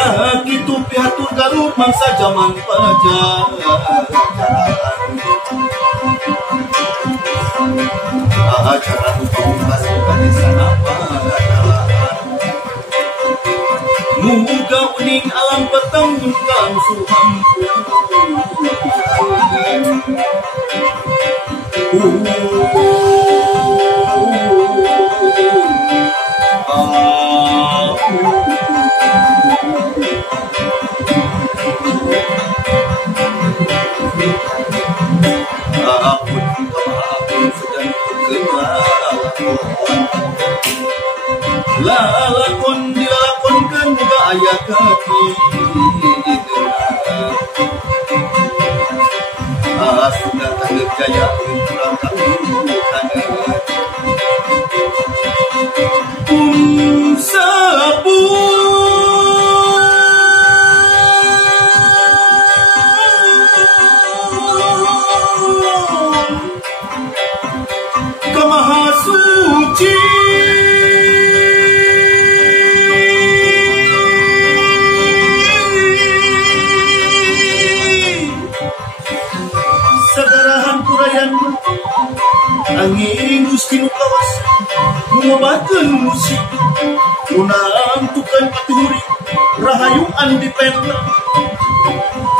Sakitu piatur galuh mangsa zaman pajajaran. Ajaran pamungkas bukan sana padalaan. Muga uning alam petang kang suhampu. Lalakon dilalakonkan muga aya kaki sudah tangga jaya kurang tahu sabu kamaha suci angin Gusti nu kawas ngumabakeun musik unang tukan paturi rahayu anu dipenta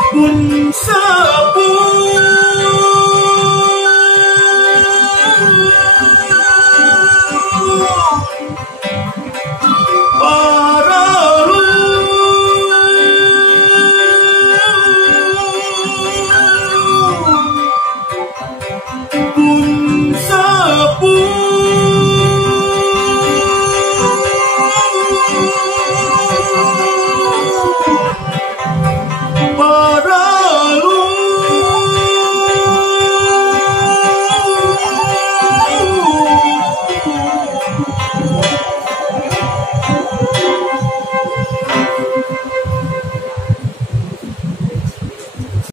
kun sabu